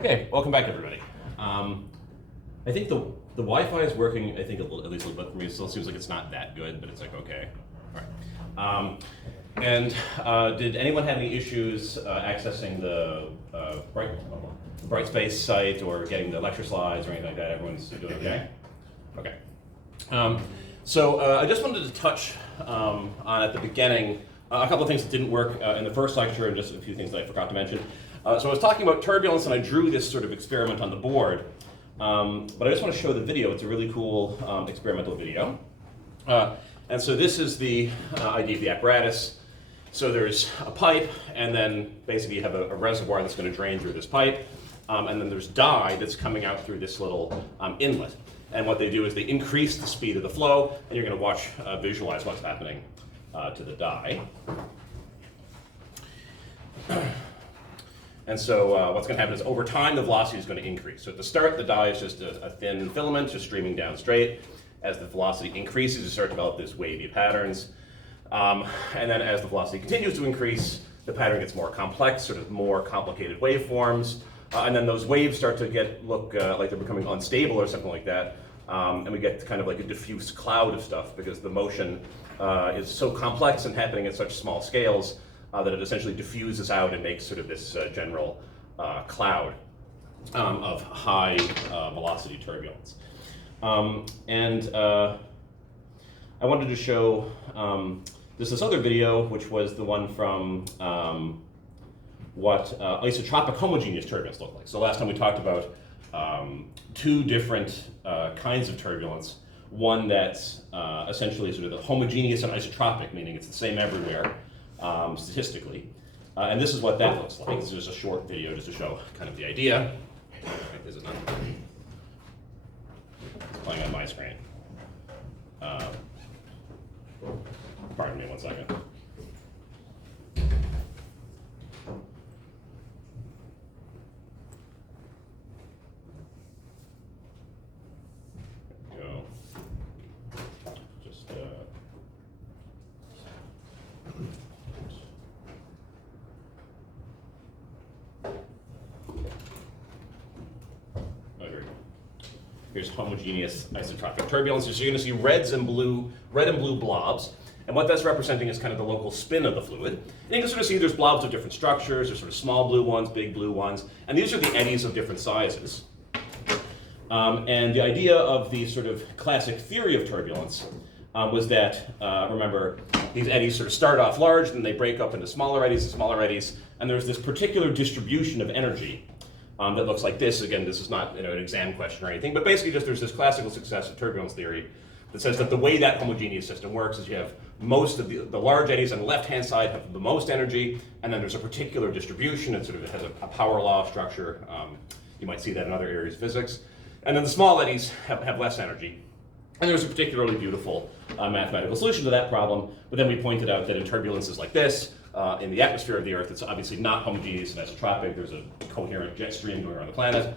Okay, welcome back, everybody. I think the Wi-Fi is working. I think at least a little bit for me. It still seems like it's not that good, but it's like okay. All right. Did anyone have any issues accessing the Brightspace site or getting the lecture slides or anything like that? Everyone's doing okay? Okay. I just wanted to touch on at the beginning a couple of things that didn't work in the first lecture and just a few things that I forgot to mention. So I was talking about turbulence and I drew this sort of experiment on the board, but I just want to show the video. It's a really cool experimental video. And so this is the idea of the apparatus. So there's a pipe, and then basically you have a reservoir that's going to drain through this pipe, and then there's dye that's coming out through this little inlet. And what they do is they increase the speed of the flow, and you're going to watch, visualize what's happening to the dye. And so what's going to happen is over time the velocity is going to increase. So at the start the dye is just a thin filament just streaming down straight. As the velocity increases you start to develop these wavy patterns. And then as the velocity continues to increase, the pattern gets more complex, sort of more complicated waveforms. And then those waves start to look like they're becoming unstable or something like that. And we get kind of like a diffuse cloud of stuff because the motion is so complex and happening at such small scales that it essentially diffuses out and makes sort of this general cloud of high velocity turbulence. I wanted to show this other video, which was the one from what isotropic homogeneous turbulence look like. So last time we talked about two different kinds of turbulence. One that's essentially sort of the homogeneous and isotropic, meaning it's the same everywhere statistically. And this is what that looks like. This is just a short video just to show kind of the idea. Is it not? It's playing on my screen. Pardon me 1 second. Go. Just here's homogeneous isotropic turbulence. So you're going to see red and blue blobs. And what that's representing is kind of the local spin of the fluid. And you can sort of see there's blobs of different structures. There's sort of small blue ones, big blue ones. And these are the eddies of different sizes. And the idea of the sort of classic theory of turbulence was that, remember, these eddies sort of start off large, then they break up into smaller eddies and smaller eddies. And there's this particular distribution of energy that looks like this. Again, this is not an exam question or anything, but basically just there's this classical success of turbulence theory that says that the way that homogeneous system works is you have most of the large eddies on the left-hand side have the most energy, and then there's a particular distribution. It sort of has a power law structure. You might see that in other areas of physics. And then the small eddies have less energy. And there's a particularly beautiful mathematical solution to that problem, but then we pointed out that in turbulences like this, in the atmosphere of the Earth, it's obviously not homogeneous and isotropic. There's a coherent jet stream going around the planet.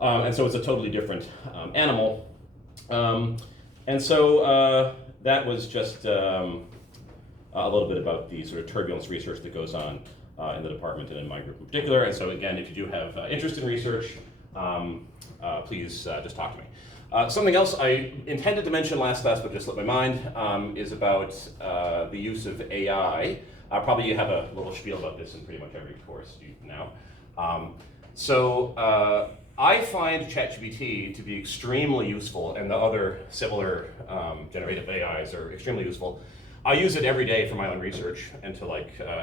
And so it's a totally different animal. That was just a little bit about the sort of turbulence research that goes on in the department and in my group in particular. And so again, if you do have interest in research, please just talk to me. Something else I intended to mention last class but just slipped my mind is about the use of AI. Probably you have a little spiel about this in pretty much every course now. I find ChatGPT to be extremely useful, and the other similar generative AIs are extremely useful. I use it every day for my own research and to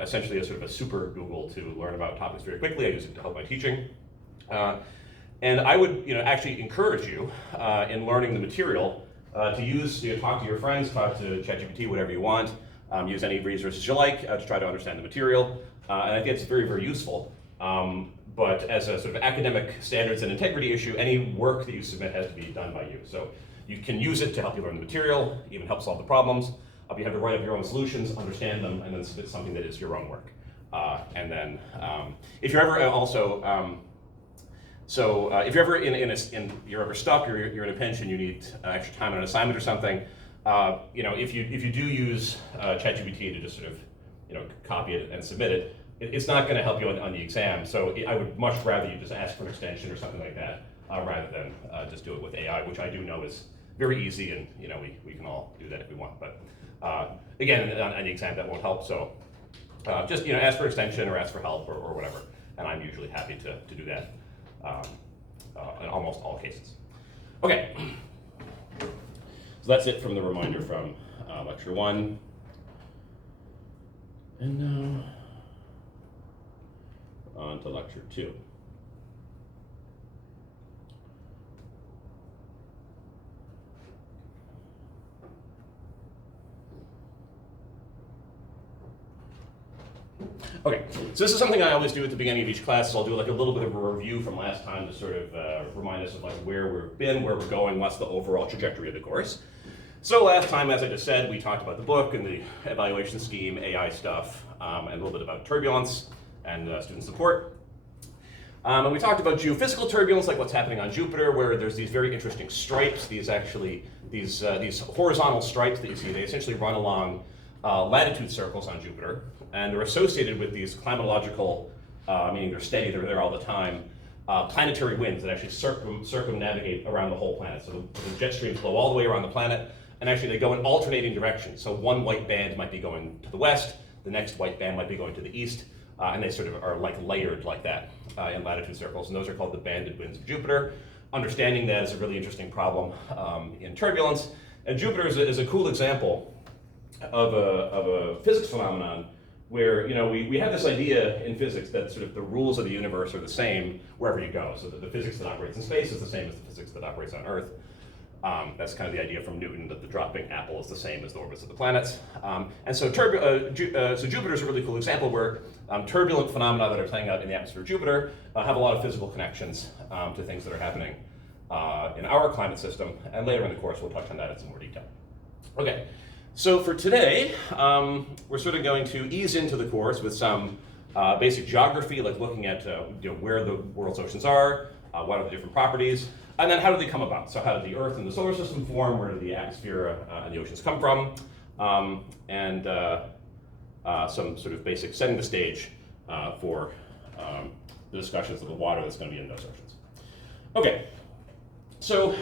essentially as sort of a super Google to learn about topics very quickly. I use it to help my teaching. And I would actually encourage you in learning the material to use, talk to your friends, talk to ChatGPT, whatever you want. Use any resources you like to try to understand the material. And I think it's very, very useful. But as a sort of academic standards and integrity issue, any work that you submit has to be done by you. So you can use it to help you learn the material, even help solve the problems. You have to write up your own solutions, understand them, and then submit something that is your own work. If you're ever also, if you're ever you're ever stuck or you're in a pinch and you need extra time on an assignment or something, if you do use ChatGPT to just sort of copy it and submit it, it's not going to help you on the exam. So I would much rather you just ask for an extension or something like that, rather than just do it with AI, which I do know is very easy, and we can all do that if we want. But again, on the exam that won't help. So just ask for extension or ask for help or whatever, and I'm usually happy to do that in almost all cases. Okay, so that's it from the reminder from lecture 1. And now on to lecture 2. Okay, so this is something I always do at the beginning of each class. So I'll do like a little bit of a review from last time to sort of remind us of like where we've been, where we're going, what's the overall trajectory of the course. So last time, as I just said, we talked about the book and the evaluation scheme, AI stuff, and a little bit about turbulence and student support. And we talked about geophysical turbulence, like what's happening on Jupiter, where there's these very interesting stripes. These horizontal stripes that you see, they essentially run along latitude circles on Jupiter, and they're associated with these climatological, meaning they're steady, they're there all the time, planetary winds that actually circumnavigate around the whole planet. So the jet streams flow all the way around the planet, and actually they go in alternating directions. So one white band might be going to the west, the next white band might be going to the east, and they sort of are like layered like that in latitude circles, and those are called the banded winds of Jupiter. Understanding that is a really interesting problem in turbulence, and Jupiter is a cool example of a physics phenomenon where we have this idea in physics that sort of the rules of the universe are the same wherever you go. So the physics that operates in space is the same as the physics that operates on Earth. That's kind of the idea from Newton, that the dropping apple is the same as the orbits of the planets. And so Jupiter is a really cool example where turbulent phenomena that are playing out in the atmosphere of Jupiter have a lot of physical connections to things that are happening in our climate system. And later in the course, we'll touch on that in some more detail. Okay, so for today, we're sort of going to ease into the course with some basic geography, like looking at where the world's oceans are, what are the different properties, and then how do they come about? So how did the Earth and the solar system form? Where did the atmosphere and the oceans come from? And some sort of basic setting the stage for the discussions of the water that's going to be in those oceans. Okay, so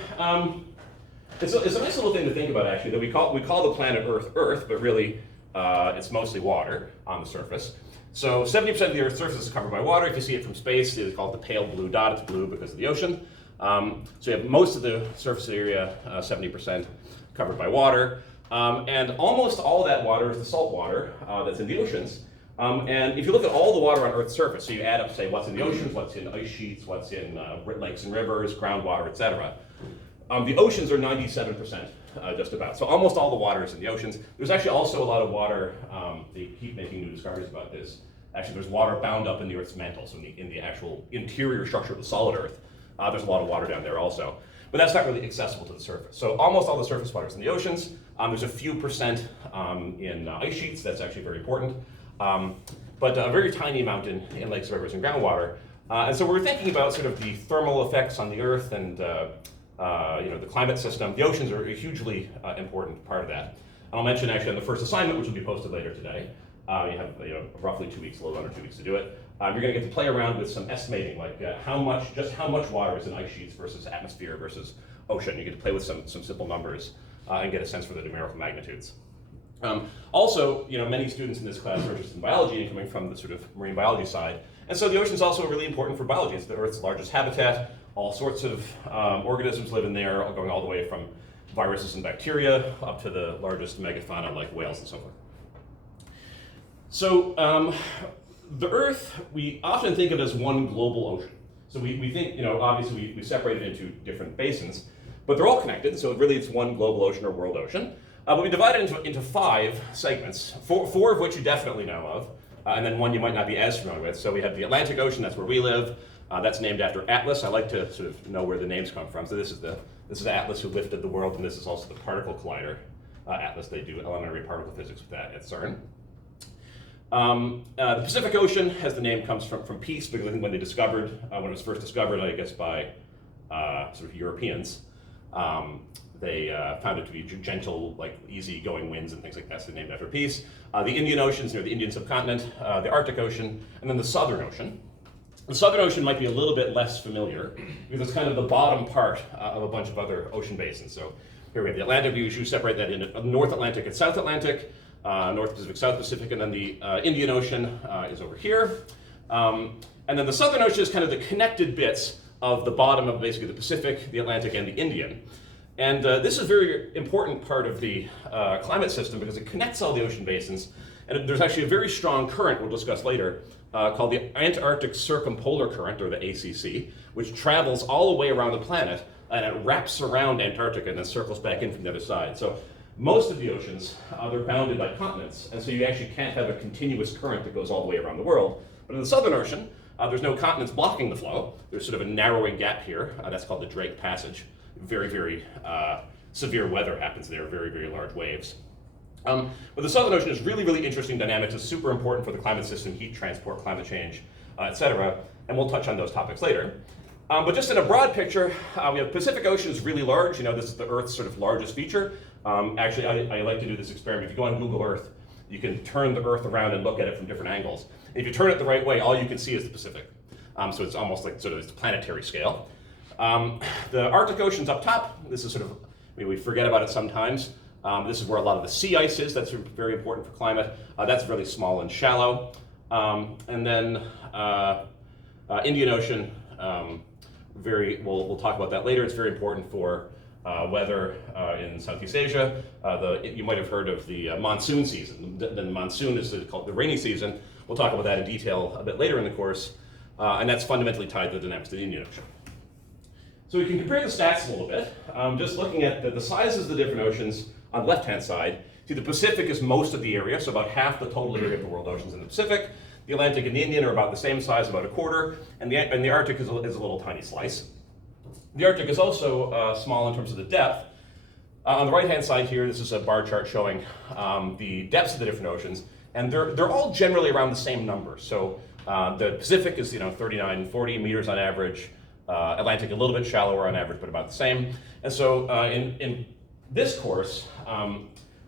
it's a nice little thing to think about, actually, that we call the planet Earth, but really it's mostly water on the surface. So 70% of the Earth's surface is covered by water. If you see it from space, it's called the pale blue dot. It's blue because of the ocean. So you have most of the surface area, 70%, covered by water. And almost all that water is the salt water that's in the oceans. And if you look at all the water on Earth's surface, so you add up, say, what's in the oceans, what's in ice sheets, what's in lakes and rivers, groundwater, etc. The oceans are 97%, just about. So almost all the water is in the oceans. There's actually also a lot of water, they keep making new discoveries about this. Actually, there's water bound up in the Earth's mantle, so in the actual interior structure of the solid Earth. There's a lot of water down there also. But that's not really accessible to the surface. So almost all the surface water is in the oceans. There's a few percent in ice sheets. That's actually very important. But a very tiny amount in lakes, rivers, and groundwater. And so we're thinking about sort of the thermal effects on the Earth and the climate system. The oceans are a hugely important part of that. And I'll mention actually on the first assignment, which will be posted later today. You have roughly 2 weeks, a little under 2 weeks to do it. You're going to get to play around with some estimating, like how much water is in ice sheets versus atmosphere versus ocean. You get to play with some simple numbers and get a sense for the numerical magnitudes. Also, many students in this class are interested in biology and coming from the sort of marine biology side. And so the ocean is also really important for biology. It's the Earth's largest habitat. All sorts of organisms live in there, going all the way from viruses and bacteria up to the largest megafauna like whales and so forth. So the Earth, we often think of it as one global ocean. So we think, obviously we separate it into different basins, but they're all connected, so really it's one global ocean or world ocean. But we divide it into 5 segments, four of which you definitely know of, and then one you might not be as familiar with. So we have the Atlantic Ocean, that's where we live. That's named after Atlas. I like to sort of know where the names come from. So this is Atlas who lifted the world, and this is also the particle collider. Atlas, they do elementary particle physics with that at CERN. The Pacific Ocean, as the name comes from peace, because I think when it was first discovered, I guess by sort of Europeans, They found it to be gentle, like easy-going winds and things like that, so they named after a piece. The Indian Ocean's near the Indian subcontinent, the Arctic Ocean, and then the Southern Ocean. The Southern Ocean might be a little bit less familiar because it's kind of the bottom part of a bunch of other ocean basins. So here we have the Atlantic. We usually separate that into North Atlantic and South Atlantic, North Pacific, South Pacific, and then the Indian Ocean is over here. And then the Southern Ocean is kind of the connected bits of the bottom of basically the Pacific, the Atlantic, and the Indian. And this is a very important part of the climate system because it connects all the ocean basins. And there's actually a very strong current we'll discuss later called the Antarctic Circumpolar Current, or the ACC, which travels all the way around the planet and it wraps around Antarctica and then circles back in from the other side. So most of the oceans, they're bounded by continents, and so you actually can't have a continuous current that goes all the way around the world. But in the Southern Ocean, there's no continents blocking the flow. There's sort of a narrowing gap here. That's called the Drake Passage. Very, very severe weather happens there, very, very large waves. But the Southern Ocean is really, really interesting dynamics. It's super important for the climate system, heat transport, climate change, etc. And we'll touch on those topics later. But just in a broad picture, we have Pacific Ocean is really large. You know, this is the Earth's sort of largest feature. Actually, I like to do this experiment. If you go on Google Earth, you can turn the Earth around and look at it from different angles. And if you turn it the right way, all you can see is the Pacific. So it's almost like sort of this planetary scale. The Arctic Ocean's up top. This is sort of, we forget about it sometimes. This is where a lot of the sea ice is. That's very important for climate. That's really small and shallow. And then Indian Ocean, we'll talk about that later. It's very important for weather in Southeast Asia. You might have heard of the monsoon season. The monsoon is called the rainy season. We'll talk about that in detail a bit later in the course. And that's fundamentally tied to the dynamics of the Indian Ocean. So we can compare the stats a little bit. Just looking at the sizes of the different oceans on the left-hand side. See, the Pacific is most of the area, so about half the total area of the world oceans in the Pacific. The Atlantic and the Indian are about the same size, about a quarter, and the Arctic is a little tiny slice. The Arctic is also small in terms of the depth. On the right-hand side here, this is a bar chart showing the depths of the different oceans, and they're all generally around the same number. So the Pacific is 39, 40 meters on average. Atlantic a little bit shallower on average, but about the same. And so in this course,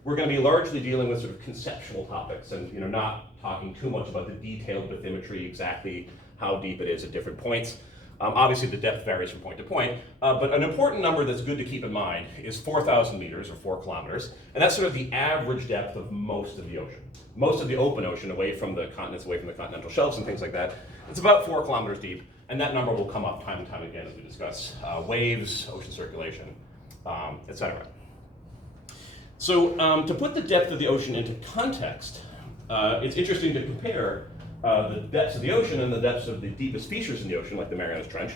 we're going to be largely dealing with sort of conceptual topics and not talking too much about the detailed bathymetry, exactly how deep it is at different points. Obviously the depth varies from point to point, but an important number that's good to keep in mind is 4,000 meters or 4 kilometers, and that's sort of the average depth of most of the ocean. Most of the open ocean away from the continents, away from the continental shelves and things like that, it's about 4 kilometers deep, and that number will come up time and time again as we discuss waves, ocean circulation, etc. So to put the depth of the ocean into context, it's interesting to compare the depths of the ocean and the depths of the deepest features in the ocean, like the Marianas Trench,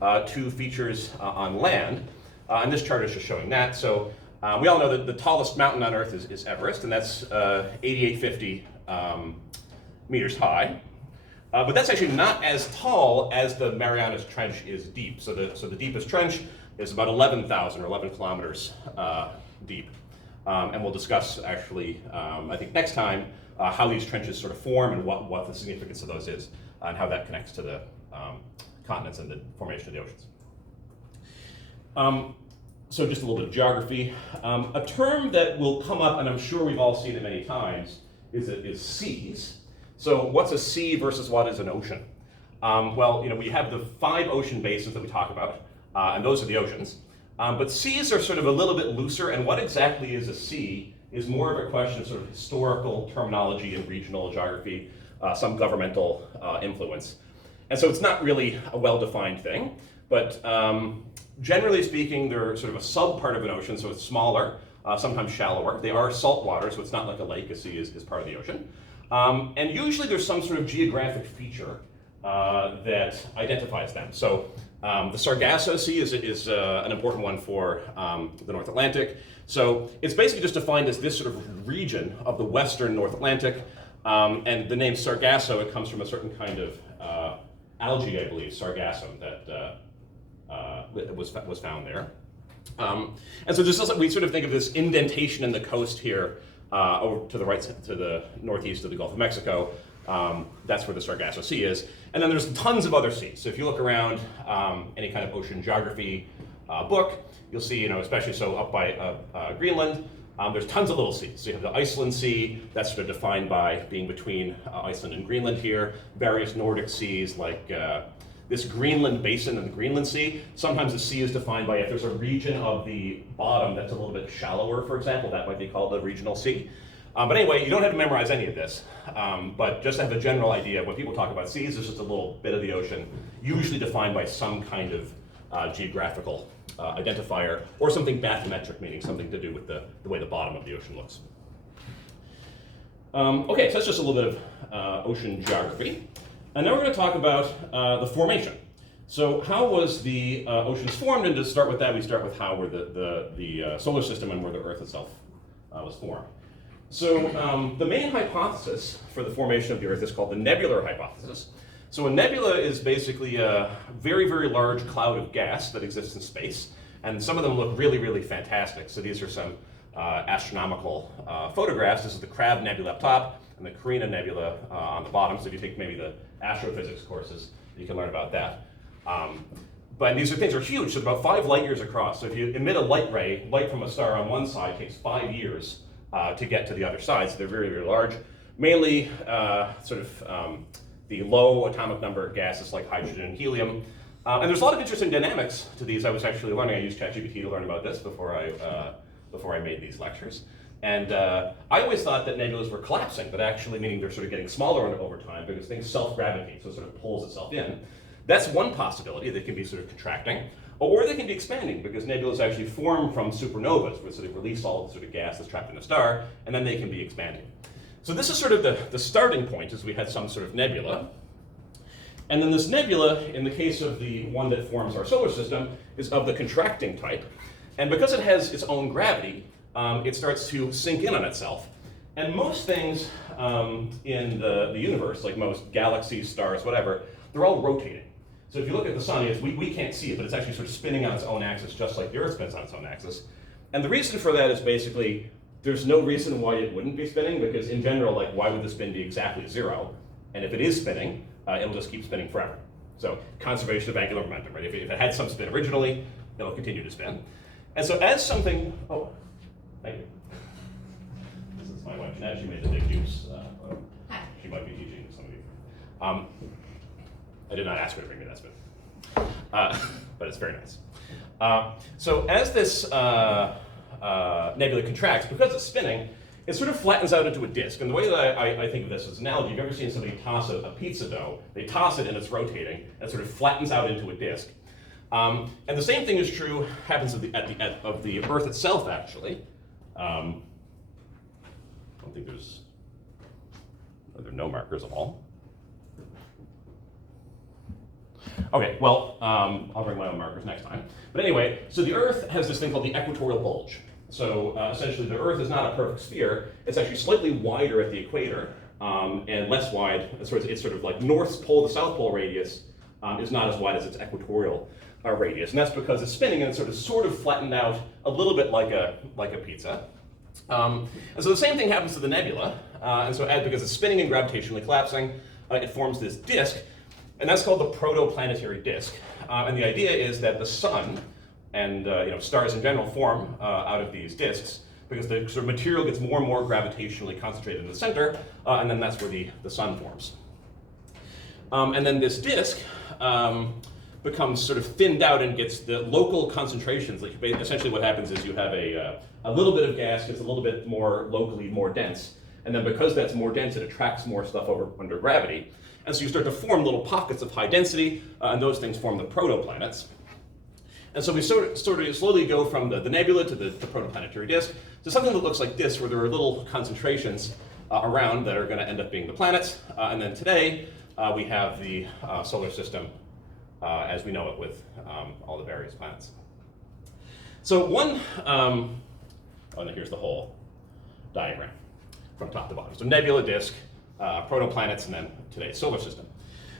to features on land. And this chart is just showing that. So we all know that the tallest mountain on Earth is Everest, and that's 8,850 meters high. But that's actually not as tall as the Marianas Trench is deep. So the deepest trench is about 11,000 or 11 kilometers deep. And we'll discuss actually, I think next time, how these trenches sort of form and what the significance of those is, and how that connects to the continents and the formation of the oceans. So just a little bit of geography. A term that will come up, and I'm sure we've all seen it many times, is seas. So what's a sea versus what is an ocean? Well, we have the 5 ocean basins that we talk about, and those are the oceans. But seas are sort of a little bit looser, and what exactly is a sea is more of a question of sort of historical terminology and regional geography, some governmental influence. And so it's not really a well-defined thing, but generally speaking, they're sort of a sub-part of an ocean, so it's smaller, sometimes shallower. They are saltwater, so it's not like a lake. A sea is part of the ocean. And usually there's some sort of geographic feature that identifies them. So the Sargasso Sea is an important one for the North Atlantic. So it's basically just defined as this sort of region of the western North Atlantic. And the name Sargasso, it comes from a certain kind of algae, I believe, sargassum, that was found there. And so this is, we sort of think of this indentation in the coast here over to the right, to the northeast of the Gulf of Mexico. That's where the Sargasso Sea is. And then there's tons of other seas. So if you look around any kind of ocean geography book, you'll see, especially so up by Greenland, there's tons of little seas. So you have the Iceland Sea, that's sort of defined by being between Iceland and Greenland here. Various Nordic seas like this Greenland basin and the Greenland Sea. Sometimes the sea is defined by if there's a region of the bottom that's a little bit shallower, for example, that might be called the regional sea. But anyway, you don't have to memorize any of this, but just to have a general idea, when people talk about seas, it's just a little bit of the ocean, usually defined by some kind of geographical identifier, or something bathymetric, meaning something to do with the way the bottom of the ocean looks. Okay, so that's just a little bit of ocean geography. And now we're going to talk about the formation. So how was the oceans formed? And to start with that, we start with how were the solar system and where the Earth itself was formed. So the main hypothesis for the formation of the Earth is called the nebular hypothesis. So a nebula is basically a very, very large cloud of gas that exists in space, and some of them look really, really fantastic. So these are some astronomical photographs. This is the Crab Nebula up top and the Carina Nebula on the bottom. So if you take maybe the astrophysics courses, you can learn about that. But these things are huge, so about 5 light years across. So if you emit a light ray, light from a star on one side takes 5 years to get to the other side. So they're very, very large. Mainly the low atomic number gases like hydrogen and helium. And there's a lot of interesting dynamics to these. I was actually learning, I used ChatGPT to learn about this before I made these lectures. And I always thought that nebulas were collapsing, but actually meaning they're sort of getting smaller over time because things self-gravitate, so it sort of pulls itself in. That's one possibility. They can be sort of contracting, or they can be expanding because nebulas actually form from supernovas, which sort of release all the sort of gas that's trapped in a star, and then they can be expanding. So this is sort of the starting point, is we had some sort of nebula. And then this nebula, in the case of the one that forms our solar system, is of the contracting type. And because it has its own gravity, it starts to sink in on itself. And most things in the universe, like most galaxies, stars, whatever, they're all rotating. So if you look at the sun, we can't see it, but it's actually sort of spinning on its own axis, just like the Earth spins on its own axis. And the reason for that is basically, there's no reason why it wouldn't be spinning, because in general, like, why would the spin be exactly 0? And if it is spinning, it'll just keep spinning forever. So conservation of angular momentum, right? If it had some spin originally, it'll continue to spin. And so as something, oh, thank you. This is my wife, Jeanette. She made the big juice. She might be teaching some of you. I did not ask her to bring me that spin, but it's very nice. So as this nebula contracts, because it's spinning, it sort of flattens out into a disk. And the way that I think of this as an analogy, you've ever seen somebody toss a pizza dough, they toss it and it's rotating, and it sort of flattens out into a disk. And the same thing is true, happens at the end of the Earth itself, actually. I don't think there are no markers at all. Okay, well, I'll bring my own markers next time. But anyway, so the Earth has this thing called the equatorial bulge. So essentially the Earth is not a perfect sphere. It's actually slightly wider at the equator and less wide. It's sort of like North Pole to South Pole radius is not as wide as its equatorial radius. And that's because it's spinning and it's sort of flattened out a little bit like a pizza. And so the same thing happens to the nebula. And so because it's spinning and gravitationally collapsing, it forms this disk. And that's called the protoplanetary disk. And the idea is that the sun and stars in general form out of these disks because the sort of material gets more and more gravitationally concentrated in the center, and then that's where the sun forms. And then this disk becomes sort of thinned out and gets the local concentrations. Like essentially what happens is you have a little bit of gas gets a little bit more locally more dense, and then because that's more dense, it attracts more stuff under gravity. And so you start to form little pockets of high density, and those things form the protoplanets. And so we sort of slowly go from the nebula to the protoplanetary disk to something that looks like this, where there are little concentrations around that are going to end up being the planets. And then today, we have the solar system as we know it with all the various planets. So here's the whole diagram from top to bottom. So nebula, disk, protoplanets, and then today's solar system.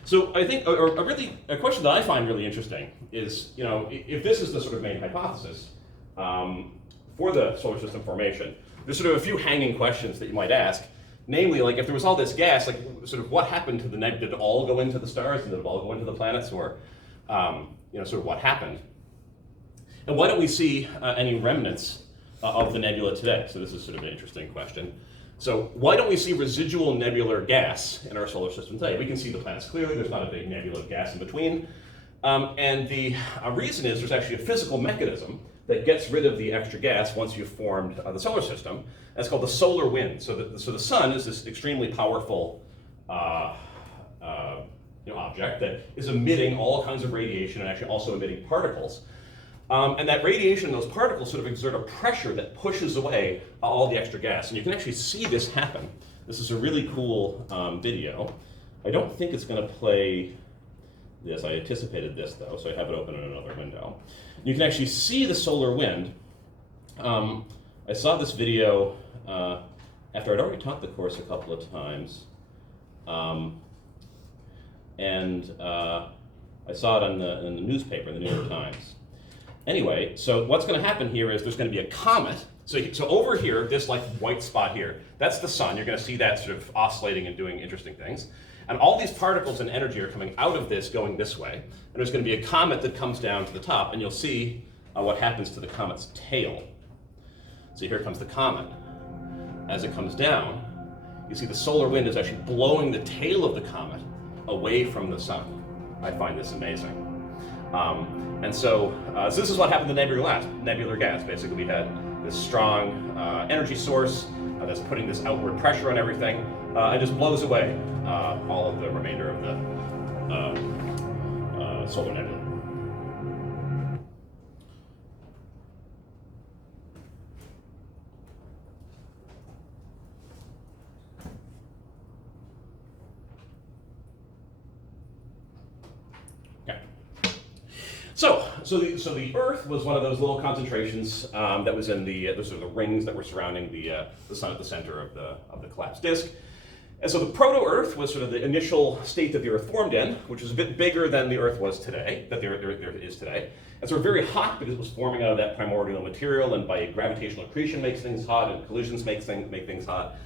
So I think a question that I find really interesting is, if this is the sort of main hypothesis for the solar system formation, there's sort of a few hanging questions that you might ask. Namely, like if there was all this gas, like sort of what happened to the nebula? Did it all go into the stars? Did it all go into the planets? Or sort of what happened? And why don't we see any remnants of the nebula today? So this is sort of an interesting question. So why don't we see residual nebular gas in our solar system today? We can see the planets clearly. There's not a big nebula of gas in between. And the reason is there's actually a physical mechanism that gets rid of the extra gas once you've formed the solar system. That's called the solar wind. So the sun is this extremely powerful object that is emitting all kinds of radiation and actually also emitting particles. And that radiation and those particles sort of exert a pressure that pushes away all the extra gas. And you can actually see this happen. This is a really cool video. I don't think it's going to play this. I anticipated this, though, so I have it open in another window. You can actually see the solar wind. I saw this video after I'd already taught the course a couple of times. And I saw it in the newspaper, in the New York Times. Anyway, so what's going to happen here is there's going to be a comet. So over here, this like white spot here, that's the sun. You're going to see that sort of oscillating and doing interesting things. And all these particles and energy are coming out of this, going this way. And there's going to be a comet that comes down to the top, and you'll see what happens to the comet's tail. So here comes the comet. As it comes down, you see the solar wind is actually blowing the tail of the comet away from the sun. I find this amazing. And so this is what happened to nebular gas. Basically, we had this strong energy source that's putting this outward pressure on everything, and just blows away all of the remainder of the solar nebula. So the Earth was one of those little concentrations that was in the sort of the rings that were surrounding the sun at the center of the collapsed disk. And so the proto-Earth was sort of the initial state that the Earth formed in, which was a bit bigger than the Earth was today, that the Earth is today. And so very hot because it was forming out of that primordial material, and by gravitational accretion makes things hot, and collisions make things hot,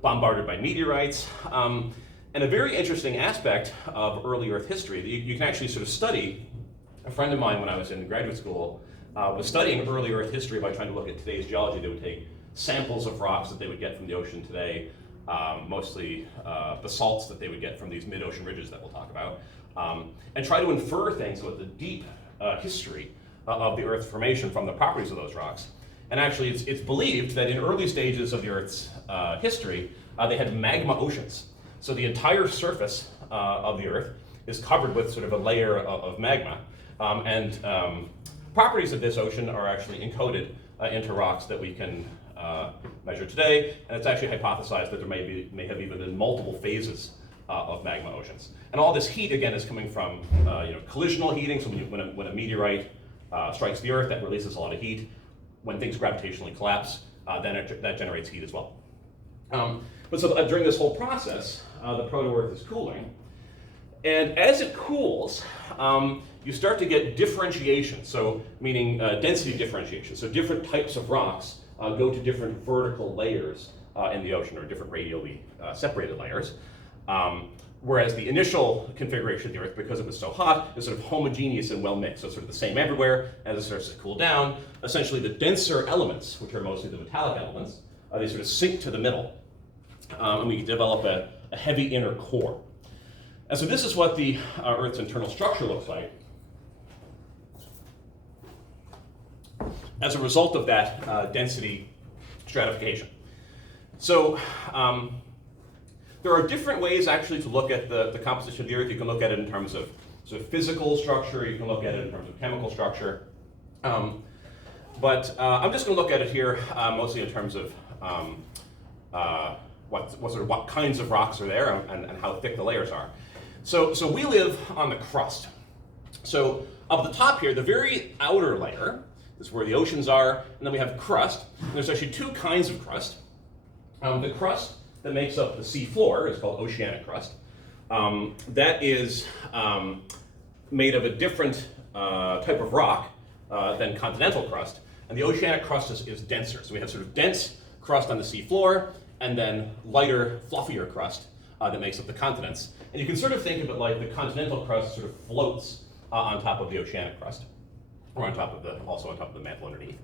bombarded by meteorites. And a very interesting aspect of early Earth history that you can actually sort of study. A friend of mine, when I was in graduate school, was studying early Earth history by trying to look at today's geology. They would take samples of rocks that they would get from the ocean today, mostly basalts that they would get from these mid-ocean ridges that we'll talk about, and try to infer things about the deep history of the Earth's formation from the properties of those rocks. And actually, it's believed that in early stages of the Earth's history, they had magma oceans. So the entire surface of the Earth is covered with sort of a layer of magma. Properties of this ocean are actually encoded into rocks that we can measure today, and it's actually hypothesized that there may have even been multiple phases of magma oceans. And all this heat, again, is coming from collisional heating. So when a meteorite strikes the Earth, that releases a lot of heat. When things gravitationally collapse, then that generates heat as well. But so during this whole process, the proto-Earth is cooling. And as it cools, you start to get differentiation, so meaning density differentiation. So different types of rocks go to different vertical layers in the ocean, or different radially separated layers. Whereas the initial configuration of the Earth, because it was so hot, is sort of homogeneous and well mixed. So it's sort of the same everywhere. As it starts to cool down, essentially the denser elements, which are mostly the metallic elements, they sort of sink to the middle. And we develop a heavy inner core. And so this is what the Earth's internal structure looks like as a result of that density stratification. So there are different ways actually to look at the composition of the Earth. You can look at it in terms of sort of physical structure. You can look at it in terms of chemical structure. But I'm just going to look at it here mostly in terms of what kinds of rocks are there and how thick the layers are. So we live on the crust. So up the top here, the very outer layer is where the oceans are, and then we have crust. And there's actually two kinds of crust. The crust that makes up the sea floor is called oceanic crust. That is made of a different type of rock than continental crust. And the oceanic crust is denser. So we have sort of dense crust on the sea floor, and then lighter, fluffier crust that makes up the continents. And you can sort of think of it like the continental crust sort of floats on top of the oceanic crust. or also on top of the mantle underneath.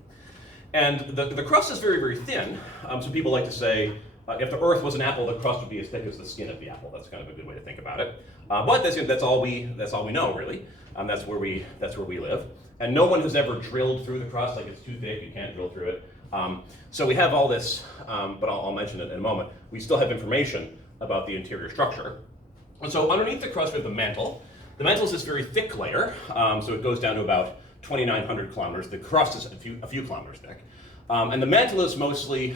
And the crust is very, very thin. So people like to say, if the Earth was an apple, the crust would be as thick as the skin of the apple. That's kind of a good way to think about it. But that's all we know, really. That's where we live. And no one has ever drilled through the crust. Like, it's too thick, you can't drill through it. So we have all this, but I'll mention it in a moment. We still have information about the interior structure. And so underneath the crust we have the mantle. The mantle is this very thick layer, so it goes down to about 2,900 kilometers. The crust is a few kilometers thick. And the mantle is mostly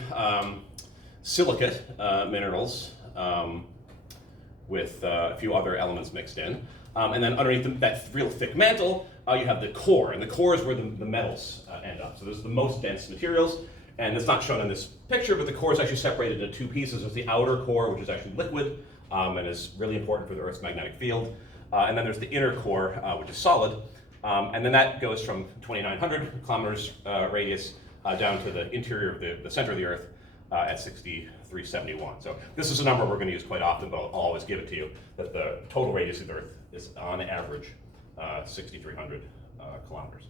silicate minerals with a few other elements mixed in. And then underneath that real thick mantle, you have the core, and the core is where the metals end up. So those are the most dense materials, and it's not shown in this picture, but the core is actually separated into two pieces. There's the outer core, which is actually liquid, and is really important for the Earth's magnetic field. And then there's the inner core, which is solid. And then that goes from 2,900 kilometers radius down to the interior of the center of the Earth at 6,371. So this is a number we're going to use quite often, but I'll always give it to you, that the total radius of the Earth is on average 6,300 kilometers.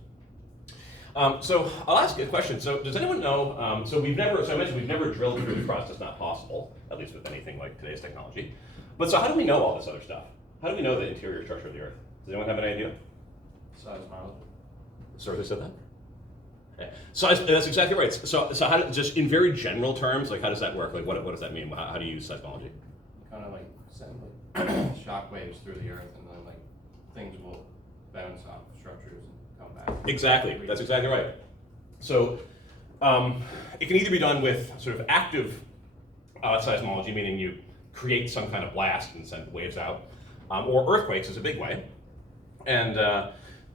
So I'll ask you a question. So does anyone know, so I mentioned we've never drilled through the crust. It's not possible, at least with anything like today's technology. But so how do we know all this other stuff? How do we know the interior structure of the Earth? Does anyone have an idea? Seismology. Sorry, who said that? Okay. So that's exactly right. So how just in very general terms, like how does that work? Like what does that mean? How do you use seismology? Kind of like send shock waves through the Earth, and then like things will bounce off structures and come back. Exactly. That's exactly right. So it can either be done with sort of active seismology, meaning you create some kind of blast and send waves out, or earthquakes is a big way. And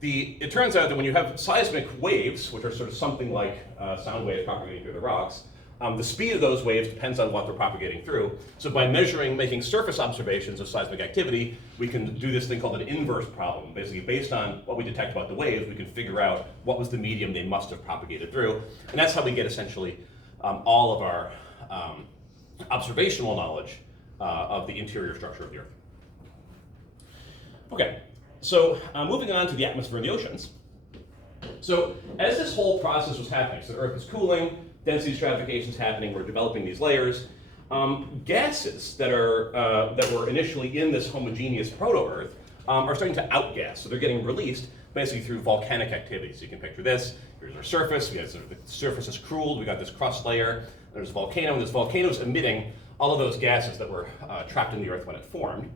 it turns out that when you have seismic waves, which are sort of something like sound waves propagating through the rocks, the speed of those waves depends on what they're propagating through. So by making surface observations of seismic activity, we can do this thing called an inverse problem. Basically, based on what we detect about the waves, we can figure out what was the medium they must have propagated through. And that's how we get essentially all of our observational knowledge of the interior structure of the Earth. Okay, so moving on to the atmosphere and the oceans. So as this whole process was happening, so the Earth is cooling, density stratification is happening, we're developing these layers. Gases that were initially in this homogeneous proto-Earth are starting to outgas. So they're getting released basically through volcanic activity. So you can picture this. Here's our surface. We have sort of the surface is cooled. We got this crust layer. There's a volcano, and this volcano is emitting all of those gases that were trapped in the Earth when it formed.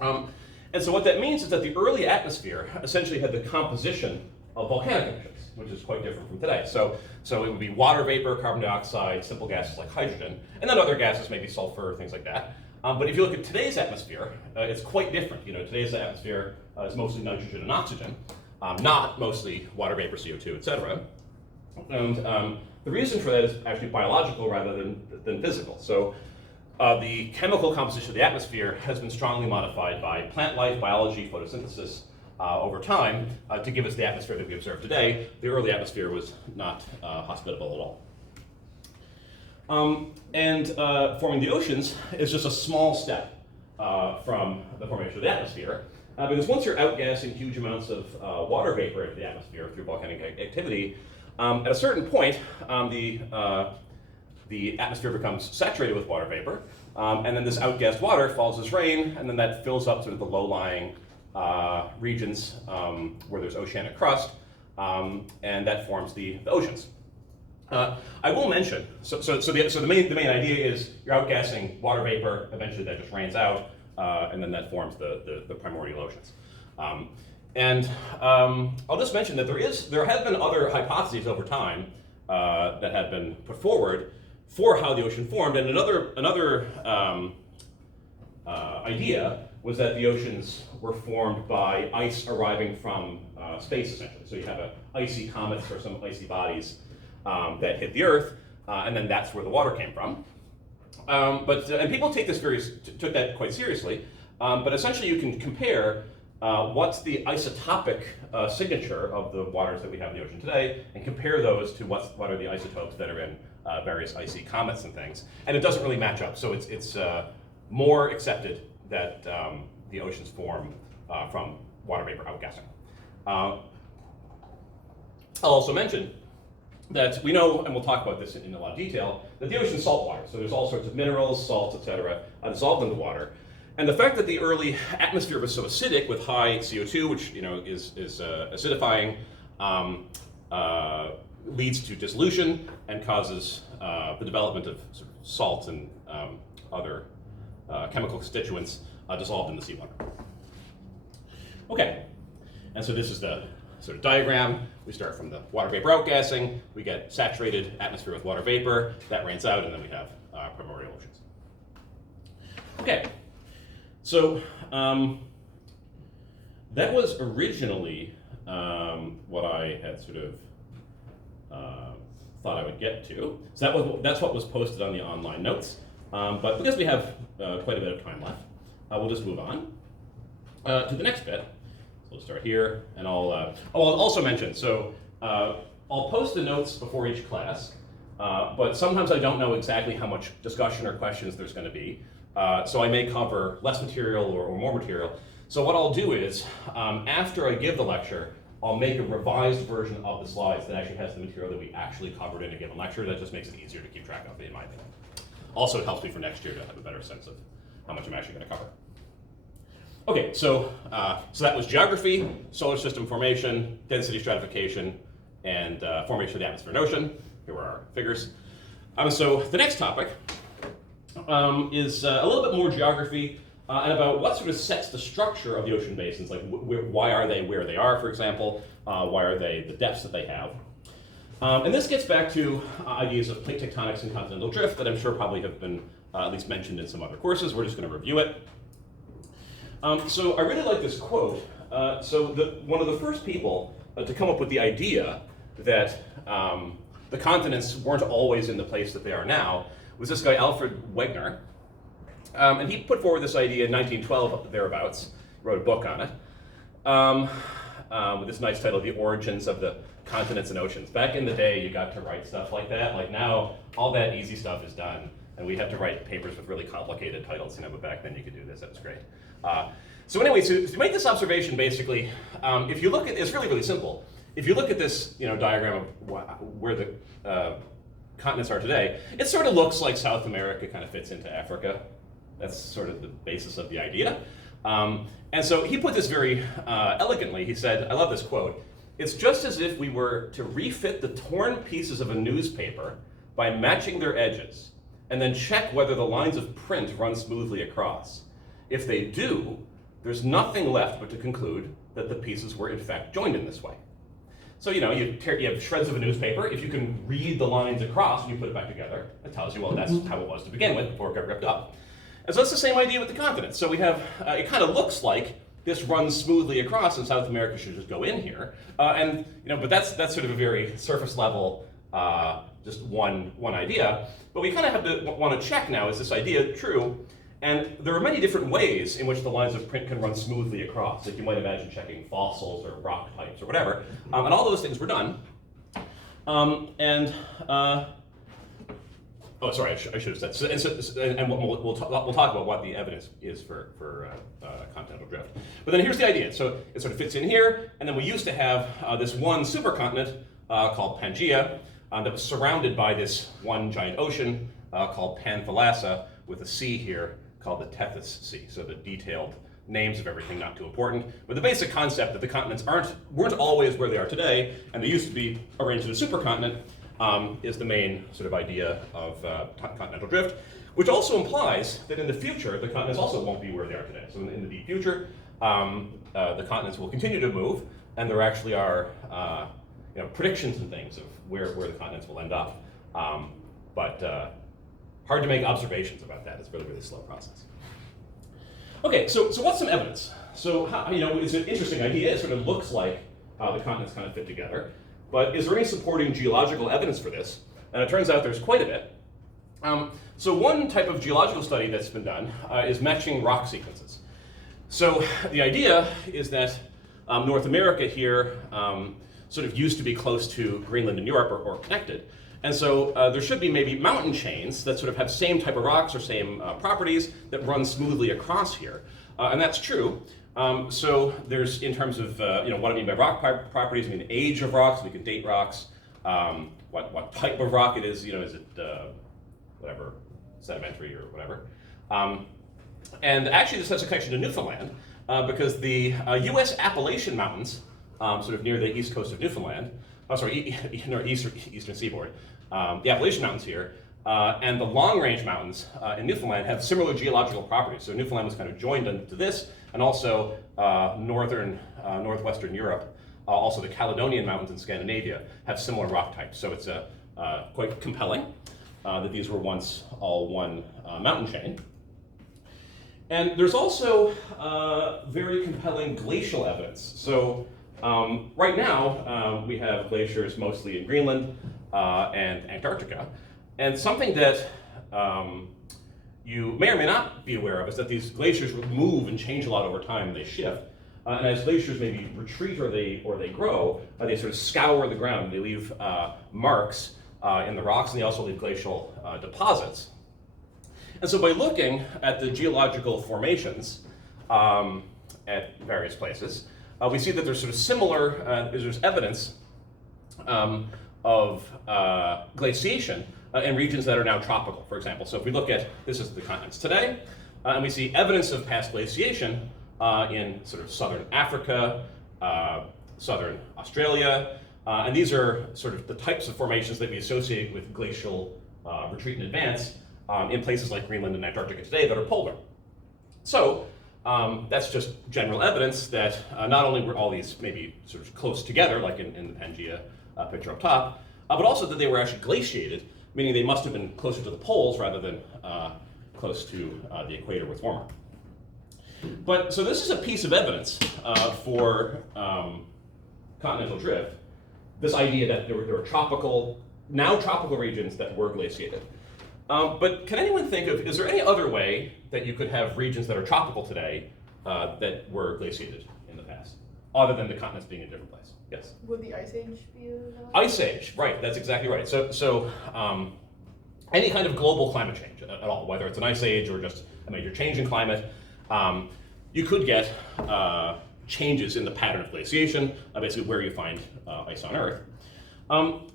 And so what that means is that the early atmosphere essentially had the composition of volcanic emissions, which is quite different from today. So it would be water vapor, carbon dioxide, simple gases like hydrogen, and then other gases, maybe sulfur, things like that. But if you look at today's atmosphere, it's quite different. You know, today's atmosphere is mostly nitrogen and oxygen, not mostly water vapor, CO2, et cetera. And the reason for that is actually biological rather than physical. So the chemical composition of the atmosphere has been strongly modified by plant life, biology, photosynthesis over time to give us the atmosphere that we observe today. The early atmosphere was not hospitable at all. Forming the oceans is just a small step from the formation of the atmosphere. Because once you're outgassing huge amounts of water vapor into the atmosphere through volcanic activity, at a certain point, the atmosphere becomes saturated with water vapor, and then this outgassed water falls as rain, and then that fills up sort of the low-lying regions where there's oceanic crust, and that forms the oceans. I will mention, so the main idea is you're outgassing water vapor, eventually that just rains out, and then that forms the primordial oceans. I'll just mention that there have been other hypotheses over time that have been put forward for how the ocean formed, and another idea was that the oceans were formed by ice arriving from space, essentially. So you have icy comets or some icy bodies that hit the Earth, and then that's where the water came from. And people took that quite seriously. But essentially, you can compare what's the isotopic signature of the waters that we have in the ocean today, and compare those to what are the isotopes that are in various icy comets and things, and it doesn't really match up. So it's more accepted that the oceans form from water vapor outgassing. I'll also mention that we know, and we'll talk about this in a lot of detail, that the ocean is salt water. So there's all sorts of minerals, salts, etc., dissolved in the water. And the fact that the early atmosphere was so acidic with high CO2, which is acidifying, leads to dissolution and causes the development of sort of salts and other chemical constituents dissolved in the seawater. Okay, and so this is the sort of diagram. We start from the water vapor outgassing, we get saturated atmosphere with water vapor, that rains out, and then we have primordial oceans. Okay, so that was originally what I had sort of thought I would get to. So that's what was posted on the online notes. But because we have quite a bit of time left, we'll just move on to the next bit. So we'll start here, and I'll also mention, so I'll post the notes before each class, but sometimes I don't know exactly how much discussion or questions there's going to be. So I may cover less material or more material. So what I'll do is, after I give the lecture, I'll make a revised version of the slides that actually has the material that we actually covered in a given lecture. That just makes it easier to keep track of, in my opinion. Also, it helps me for next year to have a better sense of how much I'm actually going to cover. Okay, so that was geography, solar system formation, density stratification, and formation of the atmosphere and ocean. Here were our figures. So the next topic is a little bit more geography and about what sort of sets the structure of the ocean basins, like why are they where they are, for example, why are they the depths that they have. And this gets back to ideas of plate tectonics and continental drift that I'm sure probably have been at least mentioned in some other courses. We're just going to review it. So I really like this quote. One of the first people to come up with the idea that the continents weren't always in the place that they are now was this guy, Alfred Wegener. And he put forward this idea in 1912, thereabouts, wrote a book on it, with this nice title, The Origins of the Continents and Oceans. Back in the day, you got to write stuff like that. Like now, all that easy stuff is done, and we have to write papers with really complicated titles, but back then you could do this, that was great. So to make this observation, basically, if you look at, it's really, really simple. If you look at this, diagram of where the continents are today, it sort of looks like South America kind of fits into Africa. That's sort of the basis of the idea. And so he put this very elegantly. He said, I love this quote, "It's just as if we were to refit the torn pieces of a newspaper by matching their edges, and then check whether the lines of print run smoothly across. If they do, there's nothing left but to conclude that the pieces were in fact joined in this way." So you have shreds of a newspaper. If you can read the lines across and you put it back together, it tells you, well, that's how it was to begin with before it got ripped up. And so that's the same idea with the continents. So we have, it kind of looks like this runs smoothly across and South America should just go in here. But that's sort of a very surface level, just one idea. But we kind of have to want to check now, is this idea true? And there are many different ways in which the lines of print can run smoothly across. Like you might imagine checking fossils or rock types or whatever. And all those things were done. Oh, sorry, I should have said. And we'll talk about what the evidence is for continental drift. But then here's the idea. So it sort of fits in here, and then we used to have this one supercontinent called Pangaea that was surrounded by this one giant ocean called Panthalassa, with a sea here called the Tethys Sea. So the detailed names of everything not too important, but the basic concept that the continents weren't always where they are today, and they used to be arranged in a supercontinent. Is the main sort of idea of continental drift, which also implies that in the future, the continents also won't be where they are today. So in the deep future, the continents will continue to move, and there actually are predictions and things of where the continents will end up. But hard to make observations about that. It's a really, really slow process. Okay, so what's some evidence? So it's an interesting idea. It sort of looks like the continents kind of fit together. But is there any supporting geological evidence for this? And it turns out there's quite a bit. So one type of geological study that's been done is matching rock sequences. So the idea is that North America here sort of used to be close to Greenland and Europe or connected. And so there should be maybe mountain chains that sort of have same type of rocks or same properties that run smoothly across here. And that's true. So there's, in terms of what I mean by rock properties, I mean age of rocks. We can date rocks. What type of rock it is. Is it whatever, sedimentary or whatever. And actually, this has a connection to Newfoundland because the U.S. Appalachian Mountains, sort of near the east coast of Newfoundland, eastern seaboard, the Appalachian Mountains here, and the long-range mountains in Newfoundland have similar geological properties. So Newfoundland was kind of joined into this, and also northwestern Europe, also the Caledonian Mountains in Scandinavia have similar rock types. So it's quite compelling that these were once all one mountain chain. And there's also very compelling glacial evidence. So right now, we have glaciers mostly in Greenland and Antarctica. And something that you may or may not be aware of is that these glaciers move and change a lot over time. They shift. And as glaciers maybe retreat or they grow, they sort of scour the ground. They leave marks in the rocks, and they also leave glacial deposits. And so by looking at the geological formations at various places, we see that there's sort of similar, there's evidence of glaciation in regions that are now tropical, for example. So if we look at, this is the continents today, and we see evidence of past glaciation in sort of southern Africa, southern Australia, and these are sort of the types of formations that we associate with glacial retreat and advance in places like Greenland and Antarctica today that are polar. So that's just general evidence that not only were all these maybe sort of close together, like in the Pangea picture up top, but also that they were actually glaciated, meaning they must have been closer to the poles rather than close to the equator with warmer. But so this is a piece of evidence for continental drift, this idea that there were now tropical regions that were glaciated. But can anyone think of, is there any other way that you could have regions that are tropical today that were glaciated in the past, other than the continents being in a different place? Yes? Would the Ice Age be a Ice Age, right, that's exactly right. So any kind of global climate change at all, whether it's an ice age or just a major change in climate, you could get changes in the pattern of glaciation, basically where you find ice on Earth.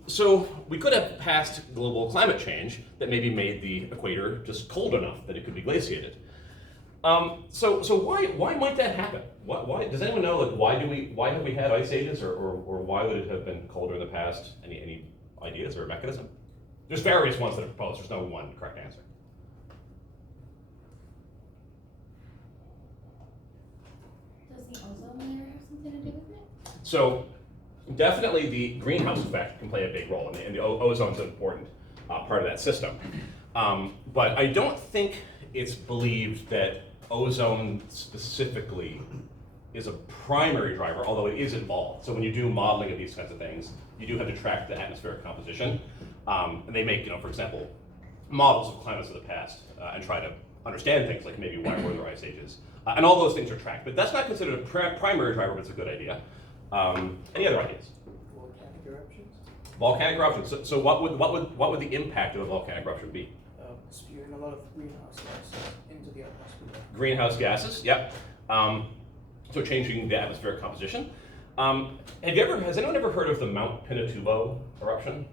So we could have past global climate change that maybe made the equator just cold enough that it could be glaciated. So why might that happen? Why does anyone know, like, why have we had ice ages, or why would it have been colder in the past? Any ideas or a mechanism? There's various ones that are proposed. There's no one correct answer. Does the ozone layer have something to do with it? So definitely the greenhouse effect can play a big role, and the ozone's an important part of that system. But I don't think it's believed that ozone specifically is a primary driver, although it is involved. So when you do modeling of these kinds of things, you do have to track the atmospheric composition. And they make, for example, models of climates of the past and try to understand things like maybe why were there ice ages. And all those things are tracked. But that's not considered a primary driver, but it's a good idea. Any other ideas? Volcanic eruptions? Volcanic eruptions. So what would the impact of a volcanic eruption be? Spewing a lot of greenhouse gases into the atmosphere. Greenhouse gases, yep. So changing the atmospheric composition. Has anyone ever heard of the Mount Pinatubo eruption?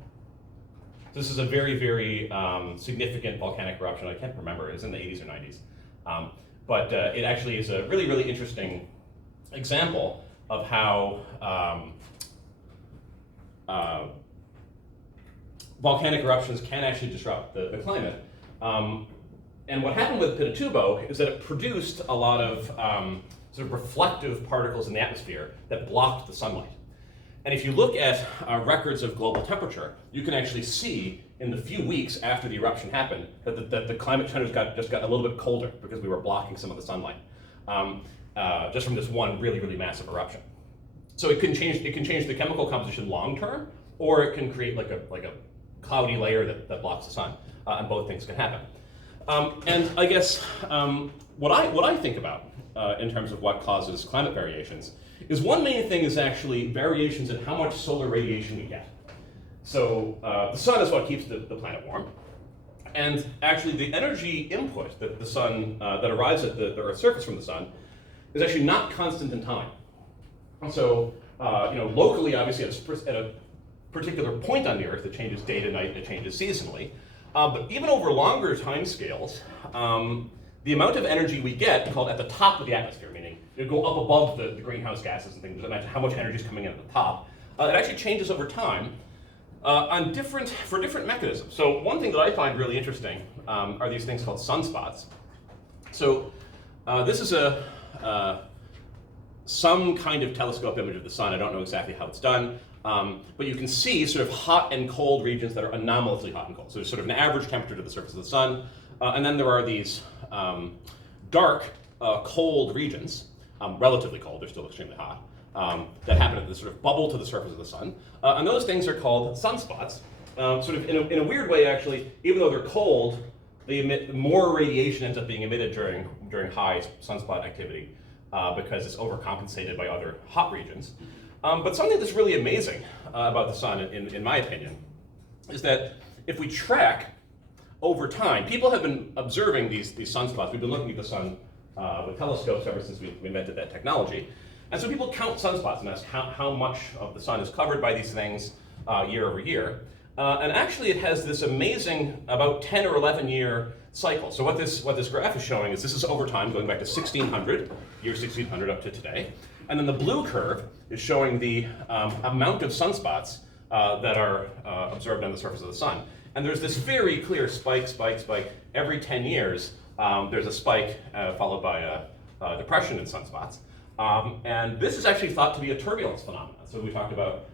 This is a very, very significant volcanic eruption. I can't remember, it was in the 80s or 90s. But it actually is a really, really interesting example of how volcanic eruptions can actually disrupt the climate. And what happened with Pinatubo is that it produced a lot of sort of reflective particles in the atmosphere that blocked the sunlight. And if you look at records of global temperature, you can actually see in the few weeks after the eruption happened that the climate just got a little bit colder because we were blocking some of the sunlight, just from this one really, really massive eruption. So it can change the chemical composition long term, or it can create like a cloudy layer that blocks the sun, and both things can happen. And I guess what I think about in terms of what causes climate variations is one main thing is actually variations in how much solar radiation we get. So the sun is what keeps the planet warm. And actually the energy input that the sun, that arrives at the Earth's surface from the sun is actually not constant in time. And so, locally, obviously, at a particular point on the Earth, it changes day to night, it changes seasonally. But even over longer time scales, the amount of energy we get, called at the top of the atmosphere, meaning it go up above the greenhouse gases and things, imagine how much energy is coming in at the top, it actually changes over time for different mechanisms. So one thing that I find really interesting are these things called sunspots. So this is some kind of telescope image of the sun. I don't know exactly how it's done, but you can see sort of hot and cold regions that are anomalously hot and cold. So there's sort of an average temperature to the surface of the sun, and then there are these dark, cold regions, relatively cold, they're still extremely hot, that happen at the sort of bubble to the surface of the sun. And those things are called sunspots. Sort of in a weird way, actually, even though they're cold, they emit more radiation ends up being emitted during high sunspot activity because it's overcompensated by other hot regions. But something that's really amazing about the sun, in my opinion, is that if we track over time, people have been observing these sunspots. We've been looking at the sun with telescopes ever since we invented that technology. And so people count sunspots and ask how much of the sun is covered by these things year over year. And actually it has this amazing about 10 or 11 year cycle. So what this graph is showing is this is over time going back to 1600, year 1600 up to today. And then the blue curve is showing the amount of sunspots that are observed on the surface of the sun. And there's this very clear spike. Every 10 years, there's a spike followed by a depression in sunspots. And this is actually thought to be a turbulence phenomenon. So we talked about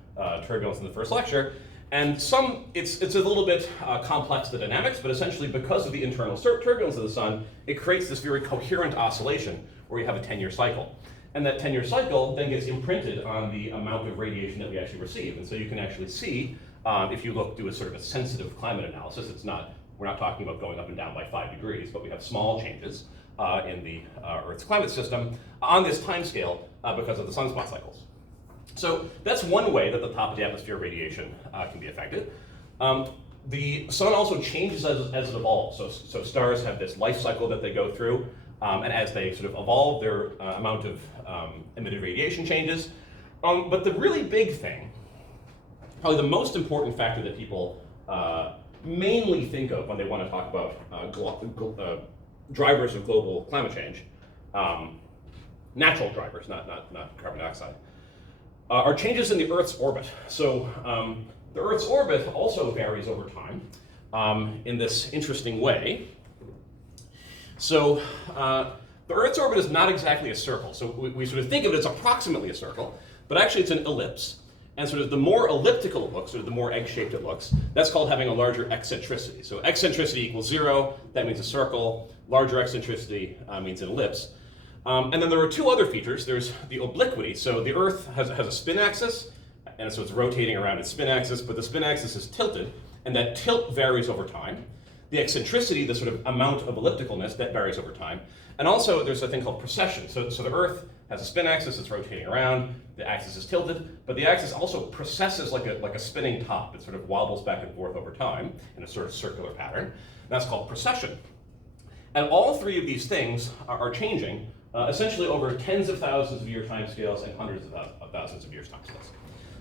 turbulence in the first lecture. And it's a little bit complex, the dynamics, but essentially because of the internal turbulence of the sun, it creates this very coherent oscillation where you have a 10-year cycle. And that 10-year cycle then gets imprinted on the amount of radiation that we actually receive. And so you can actually see, if you do a sort of a sensitive climate analysis, we're not talking about going up and down by 5 degrees, but we have small changes in the Earth's climate system on this time scale because of the sunspot cycles. So that's one way that the top of the atmosphere radiation can be affected. The sun also changes as it evolves. So stars have this life cycle that they go through, and as they sort of evolve, their amount of emitted radiation changes. But the really big thing, probably the most important factor that people mainly think of when they want to talk about drivers of global climate change, natural drivers, not carbon dioxide, are changes in the Earth's orbit. So the Earth's orbit also varies over time in this interesting way. So the Earth's orbit is not exactly a circle. So we sort of think of it as approximately a circle, but actually it's an ellipse. And sort of the more elliptical it looks, or the more egg-shaped it looks, that's called having a larger eccentricity. So eccentricity equals 0, that means a circle. Larger eccentricity means an ellipse. And then there are two other features. There's the obliquity. So the Earth has a spin axis, and so it's rotating around its spin axis, but the spin axis is tilted, and that tilt varies over time. The eccentricity, the sort of amount of ellipticalness, that varies over time. And also there's a thing called precession. So the Earth has a spin axis, it's rotating around, the axis is tilted, but the axis also precesses like a spinning top. It sort of wobbles back and forth over time in a sort of circular pattern. And that's called precession. And all three of these things are changing essentially over tens of thousands of year timescales and hundreds of thousands of years timescales.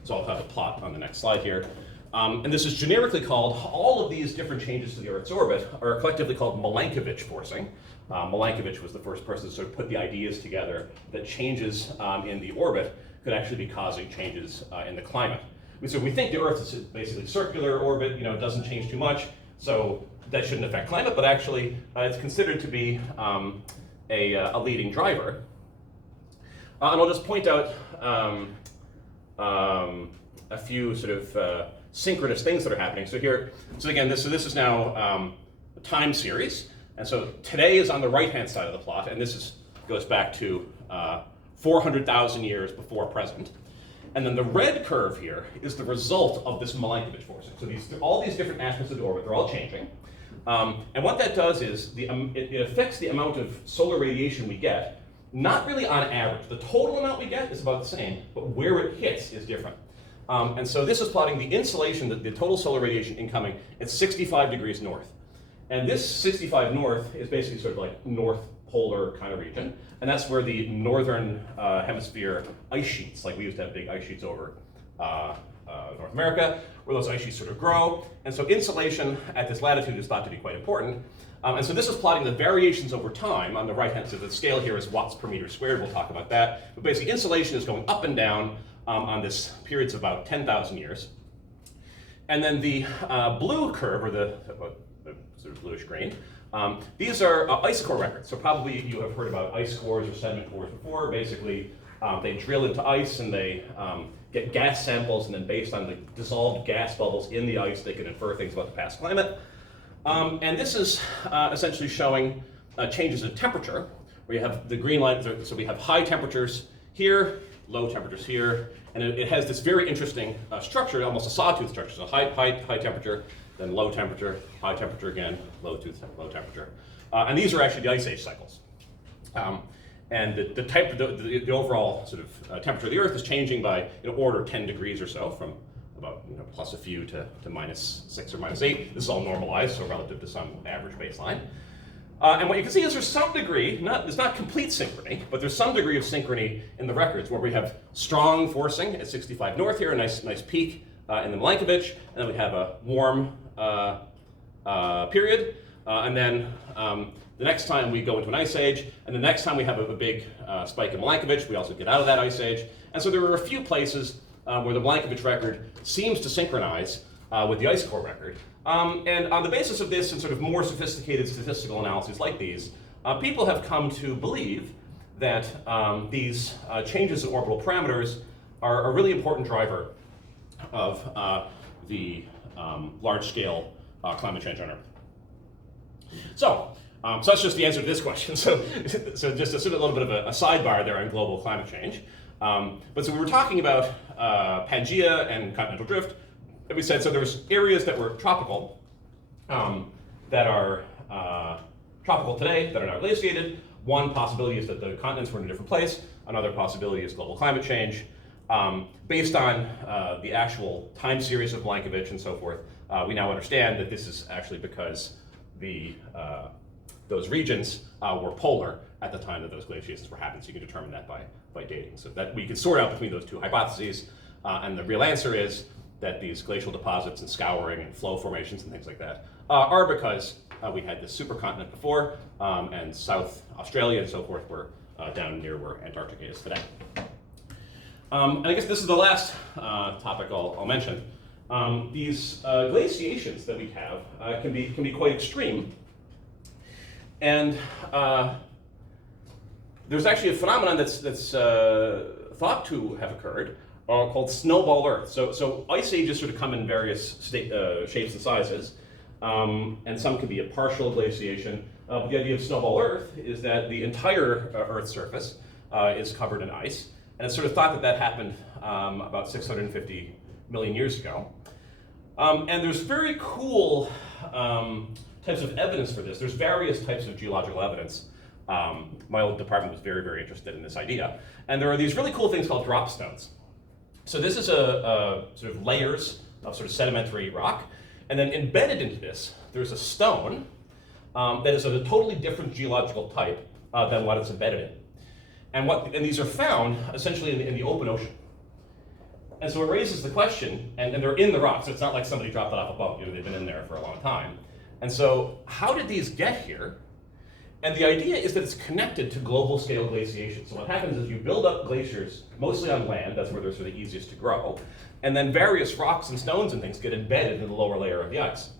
So I'll have a plot on the next slide here. And this is generically called, all of these different changes to the Earth's orbit are collectively called Milankovitch forcing. Milankovitch was the first person to sort of put the ideas together that changes in the orbit could actually be causing changes in the climate. So we think the Earth is basically circular orbit, it doesn't change too much, so that shouldn't affect climate, but actually it's considered to be a leading driver. And I'll just point out a few sort of synchronous things that are happening. So again, this is now a time series. And so today is on the right-hand side of the plot, and this goes back to 400,000 years before present. And then the red curve here is the result of this Milankovitch forcing. So all these different aspects of the orbit, they're all changing. And what that does is it affects the amount of solar radiation we get, not really on average. The total amount we get is about the same, but where it hits is different. And so this is plotting the insolation, the total solar radiation incoming at 65 degrees north. And this 65 north is basically sort of like north polar kind of region. And that's where the northern hemisphere ice sheets, like we used to have big ice sheets over North America, where those ice sheets sort of grow. And so insolation at this latitude is thought to be quite important. And so this is plotting the variations over time on the right-hand side. So the scale here is watts per meter squared. We'll talk about that. But basically, insolation is going up and down on this periods of about 10,000 years. And then the blue curve, or the sort of bluish green, these are ice core records. So probably you have heard about ice cores or sediment cores before. Basically, they drill into ice and they get gas samples, and then based on the dissolved gas bubbles in the ice, they can infer things about the past climate. And this is essentially showing changes in temperature, where you have the green line. So we have high temperatures here, low temperatures here, and it has this very interesting structure, almost a sawtooth structure. So high temperature, then low temperature, high temperature again, low temperature. And these are actually the ice age cycles. And the overall sort of temperature of the Earth is changing by order 10 degrees or so, from about plus a few to minus 6 or minus 8. This is all normalized, so relative to some average baseline. And what you can see is there's some degree, there's not complete synchrony, but there's some degree of synchrony in the records where we have strong forcing at 65 north here, a nice peak in the Milankovitch, and then we have a warm period, and then the next time we go into an ice age, and the next time we have a big spike in Milankovitch, we also get out of that ice age. And so there are a few places where the Milankovitch record seems to synchronize with the ice core record. And on the basis of this and sort of more sophisticated statistical analyses like these, people have come to believe that these changes in orbital parameters are a really important driver of the large-scale climate change on Earth. So that's just the answer to this question. So just a sort of a little bit of a sidebar there on global climate change. But so we were talking about Pangaea and continental drift, and we said so there's areas that were tropical, that are tropical today, that are now glaciated. One possibility is that the continents were in a different place. Another possibility is global climate change. Based on the actual time series of Milankovitch and so forth, we now understand that this is actually because those regions were polar at the time that those glaciations were happening, so you can determine that by dating. So that we can sort out between those two hypotheses, and the real answer is that these glacial deposits and scouring and flow formations and things like that are because we had this supercontinent before, and South Australia and so forth were down near where Antarctica is today. And I guess this is the last topic I'll mention. These glaciations that we have can be quite extreme, and there's actually a phenomenon that's thought to have occurred called snowball Earth. So ice ages sort of come in various shapes and sizes, and some can be a partial glaciation. But the idea of snowball Earth is that the entire Earth's surface is covered in ice, and it's sort of thought that happened about 650 million years ago. And there's very cool types of evidence for this. There's various types of geological evidence. My old department was very, very interested in this idea. And there are these really cool things called drop stones. So this is a sort of layers of sort of sedimentary rock. And then embedded into this, there's a stone that is of a totally different geological type than what it's embedded in. And these are found essentially in the open ocean. And so it raises the question, and they're in the rock, so it's not like somebody dropped it off a boat. They've been in there for a long time. And so how did these get here? And the idea is that it's connected to global scale glaciation. So what happens is you build up glaciers, mostly on land, that's where they're sort of easiest to grow, and then various rocks and stones and things get embedded in the lower layer of the ice.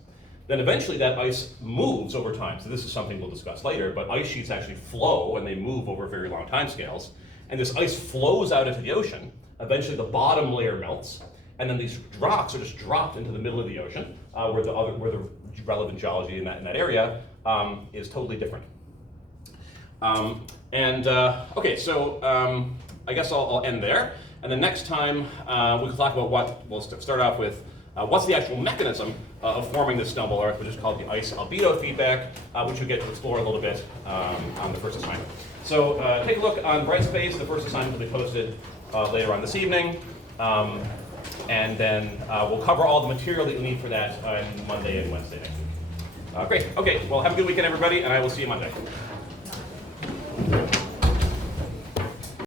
Then eventually that ice moves over time. So this is something we'll discuss later, but ice sheets actually flow and they move over very long time scales. And this ice flows out into the ocean. Eventually the bottom layer melts, and then these rocks are just dropped into the middle of the ocean, where the relevant geology in that area is totally different. Okay, so I guess I'll end there, and then next time we can talk about we'll start off with what's the actual mechanism of forming this snowball Earth, which is called the ice albedo feedback, which we get to explore a little bit on the first assignment. So take a look on Brightspace. The first assignment will be posted later on this evening, and then we'll cover all the material that you need for that on Monday and Wednesday next week. Great. Okay. Well, have a good weekend, everybody, and I will see you Monday.